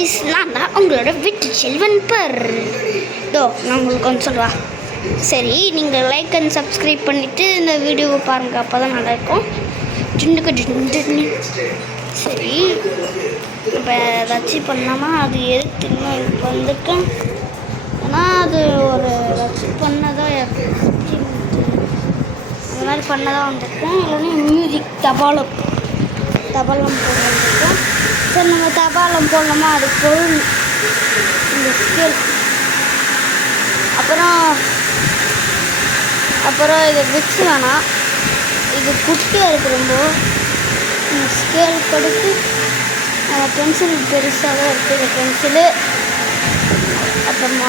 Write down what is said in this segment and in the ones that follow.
Guys, நான் தான் உங்களோட வீட்டு செல்வன் பர். நான் உங்களுக்கு வந்து சொல்லுவேன். சரி, நீங்கள் லைக் அண்ட் சப்ஸ்கிரைப் பண்ணிவிட்டு இந்த வீடியோவை பாருங்கள், அப்போ தான் நல்லாயிருக்கும். சரி, இப்போ ஏதாச்சும் பண்ணாமல் அது எதுக்கு இன்னும் இப்போ வந்திருக்கேன். ஆனால் அது ஒரு ஏதாச்சும் பண்ணதான் அந்த மாதிரி பண்ணதான் வந்திருக்கேன். இல்லைன்னா மியூசிக் தபாலம் போட்டு. சரி, நம்ம தபாலம் போடலாமா? அதுக்கு பொருள் இந்த ஸ்கேல், அப்புறம் இது விக்ஸ் வேணாம், இது குட்டியாக இருக்குது ரொம்ப. இந்த ஸ்கேல் கொடுத்து பென்சில் பெருசாக தான் இருக்குது. இந்த பென்சிலு அப்புறமா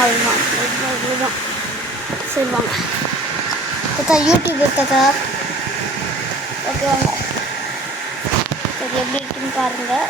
இதுதான். சரி வாங்க தாத்தா, யூடியூப் தாத்தா. ஓகே வாங்க. சரி, எப்படி இருக்குன்னு பாருங்கள்.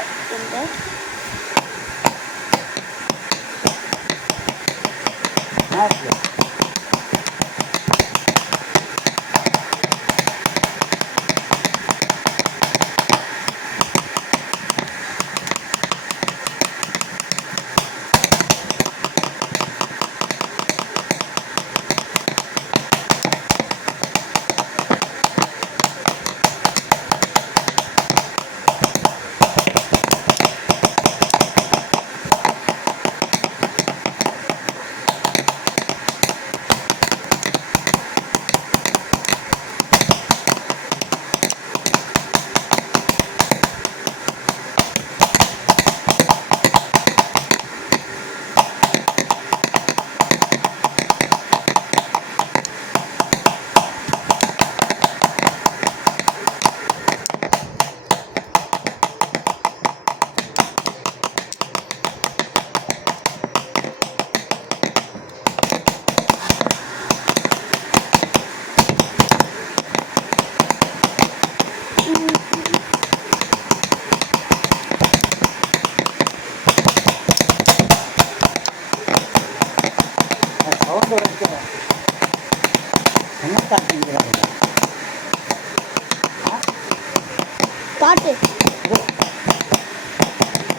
பாட்டு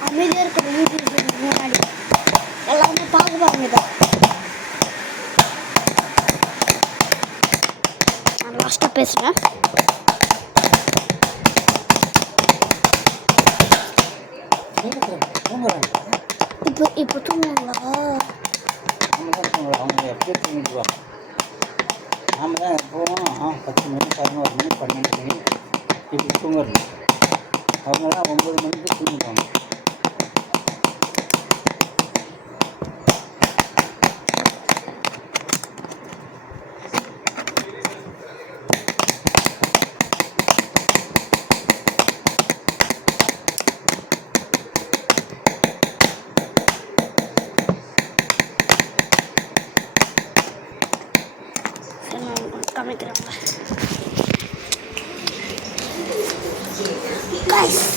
அமைதியாக இருக்கிற யூடியூப் முன்னாடி எல்லாமே பார்க்க பாருங்க. நான் லாஸ்ட்டாக பேசுகிறேன். இப்போ தூங்குவாங்களா? அவங்க எப்படி தூங்கிடுவாங்க? நாம் தான் எப்போவும் 10 மணி 11 மணி 12 மணி இப்படி தூங்குறது. அவங்க தான் 9 மணிக்கு தூங்கிடுவாங்க.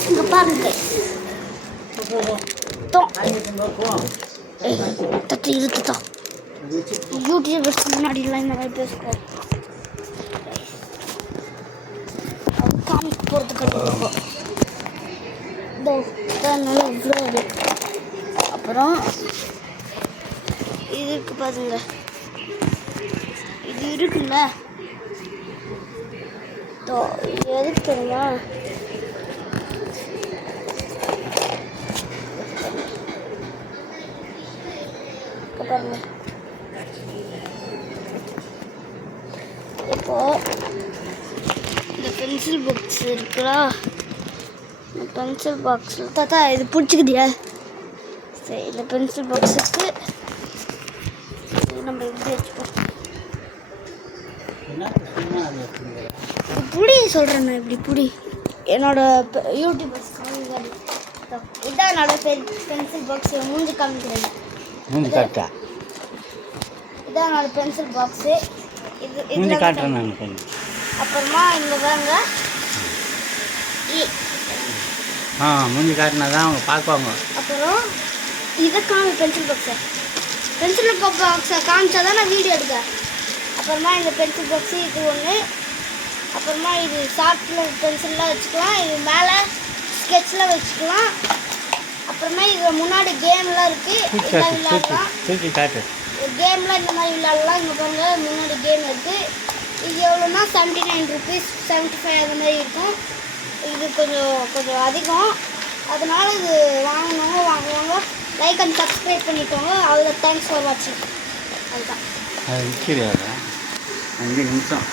இங்கே பாருங்க தத்து இருக்குதா யூடியூபர்ஸ் முன்னாடிலாம் இந்த மாதிரி பேசுகிறோம். காமிக்க போகிறது கிடையாது. நல்லா இவ்வளோ. அப்புறம் இது இருக்கு பாருங்க, இது இருக்குல்ல, இது எதுக்கு தெரியுமா? பாருங்க, இப்போ இந்த பென்சில் பாக்ஸ் இருக்குல்ல, இந்த பென்சில் பாக்ஸில் தாத்தா இது பிடிச்சிக்கிட்டியா? சரி, இந்த பென்சில் பாக்ஸுக்கு நம்ம எப்படி வச்சுப்போம்? புடி சொல்கிறேன் நான், இப்படி புடி. என்னோட யூடியூபர்ஸ் இதான் என்னோட பென்சில் பாக்ஸ். மூஞ்சி காமிக்கிறேன். இதான் என்னோட பென்சில் பாக்ஸு. இது காட்டுறேன். அப்புறமா இங்கே பாருங்க, மூஞ்சி காட்டினா தான் அவங்க பார்ப்பாங்க. அப்புறம் இதை பென்சில் பாக்ஸை காமிச்சா தான் நான் வீடியோ எடுக்கேன். அப்புறமா இந்த பென்சில் பாக்ஸு இது ஒன்று. அப்புறமா இது ஷார்ப்பில் பென்சில்லாம் வச்சுக்கலாம். இது மேலே ஸ்கெட்சில் வச்சுக்கலாம். அப்புறமே இது முன்னாடி கேம்லாம் இருக்குது, இதெல்லாம் விளையாடலாம். தூக்கி காட்டு. கேம்லாம் இந்த மாதிரி விளையாடலாம். இங்கே பாருங்க முன்னாடி கேம் இருக்குது. இது எவ்வளோன்னா 79 ருபீஸ், 75 அந்த மாதிரி இருக்கும். இது கொஞ்சம் அதிகம், அதனால இது வாங்குவாங்க. லைக் அண்ட் சப்ஸ்கிரைப் பண்ணிட்டோங்க. அவ்வளோ தேங்க்ஸ் ஃபார் வாட்சிங். அதுதான். அது விற்கிறியா? 5 நிமிஷம்.